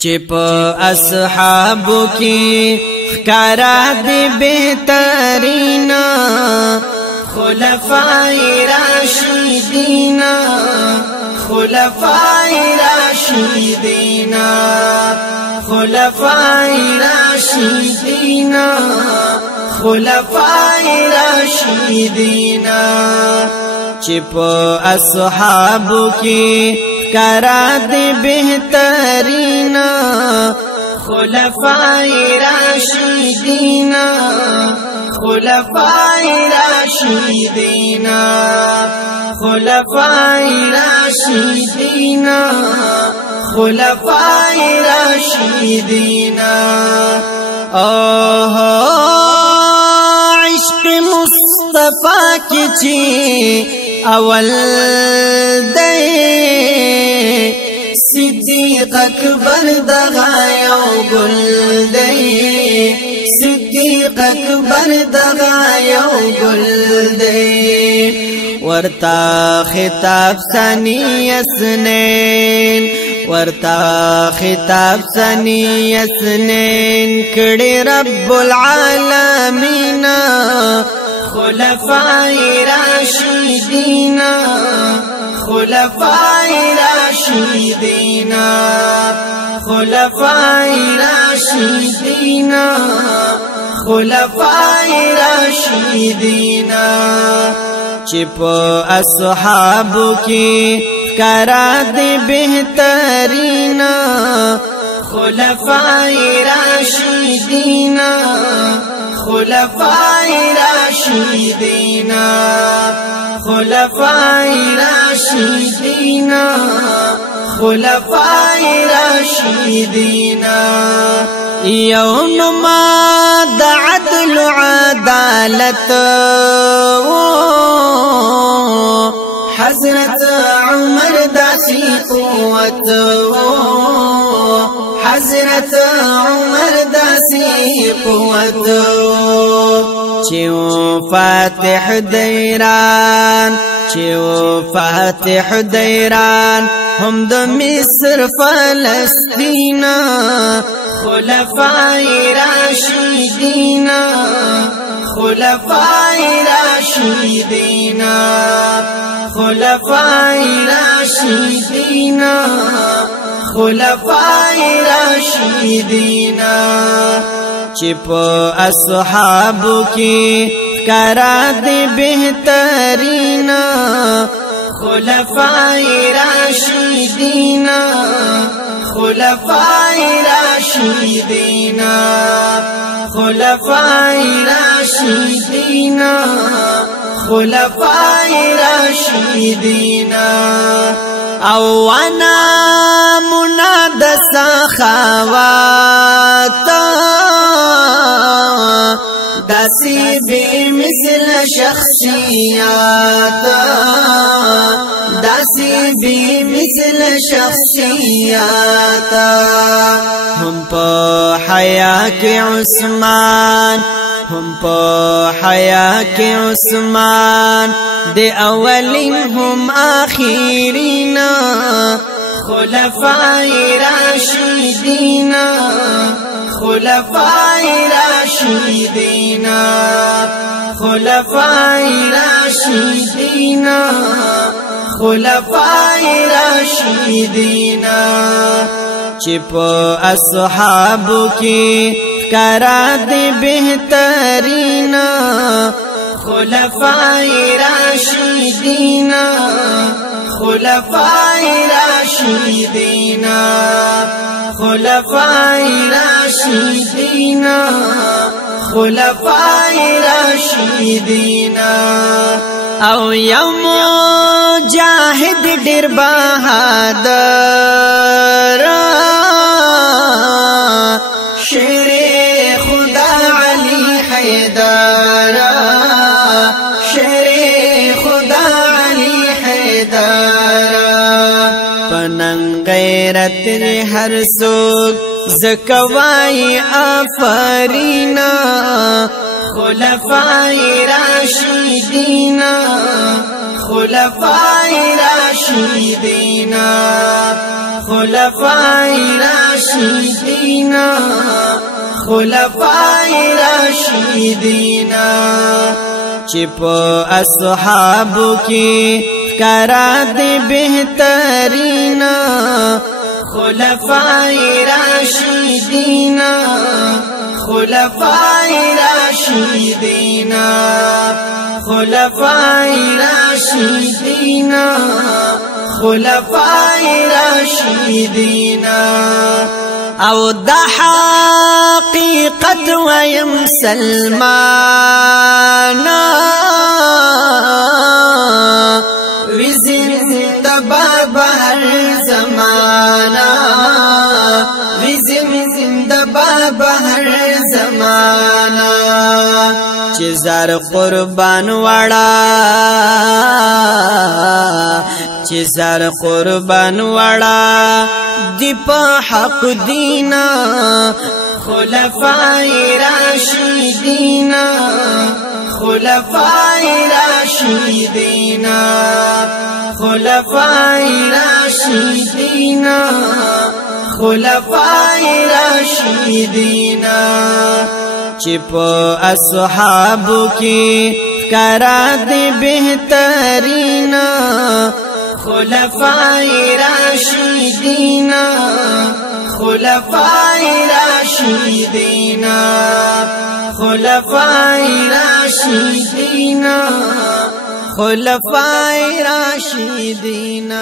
چپ اصحابو کی خکارا دی بہترین خلفائی راشدین خلفائی راشدین خلفائی راشدین خلفائی راشدین چپ اصحابو کی کرا دی بہترین خلفائی راشدین خلفائی راشدین خلفائی راشدین خلفائی راشدین عشق مصطفیٰ کی چی اول دے صدیق اکبر دغا یو گل دے صدیق اکبر دغا یو گل دے ورتا خطاب ثانی اسنین ورتا خطاب ثانی اسنین کڑی رب العالمین خلفائی راشدین خلفائی راشدین خلفائی راشدین خلفائی راشدین چپ اصحابو کی کرا دی بہترین خلفائی راشدین خلفائی راشدین خلفائی راشدین خلفائی راشدین یوم ما دا عدل عدالت حضرت عمر داسی قوت حضرت عمر داسی قوت چیو فاتح دیران چیو فاتح دیران هم د مصر فلسطین خلفائی راشدین خلفائی راشدین خلفائی راشدین خلفائی راشدین چپ اصحابو کی کرا دی بہترین خلفائی راشدین خلفائی راشدین خلفائی راشدین خلفائی راشدین او انا مناد سخاوات داسی بی مثل شخصیات داسی بی مثل شخصیات ہم پا حیا کے عثمان ہم پا حیا کے عثمان دے اولین ہم آخرین خلفائی راشدین خلفائی راشدین خلفائی راشدین خلفائی راشدین چپ اصحابو کی کرا دی بہترین خلفائی راشدین خلفائی راشدین خلفائی راشدین خلفائی راشدین او یوم جاہد ډیر بہادر شیر خدا علی حیدر شیر خدا علی حیدر پننگ غیرت ہر سوک زکوائی آفرین خلفائی راشدین خلفائی راشدین راشدین خلفاء راشدین خلفاء راشدین چې په اصحابو کې کرا دي بهترین خلفاء راشدین خلفاء راشدین خلفاء راشدین خلفاء راشدین او د حقیقت ویم سلمانا وی زنده باد بهر زمانا وی زنده باد بهر زمانا چې زار قربان وړا چې زار قربان وړا دی په حق دینا خلفاء راشدین خلفاء راشدین خلفاء راشدین خلفاء راشدین چې په اصحابو کې کرا دي بهترین خلفاء راشدین خلفاء راشدین خلفاء راشدین خلفاء راشدین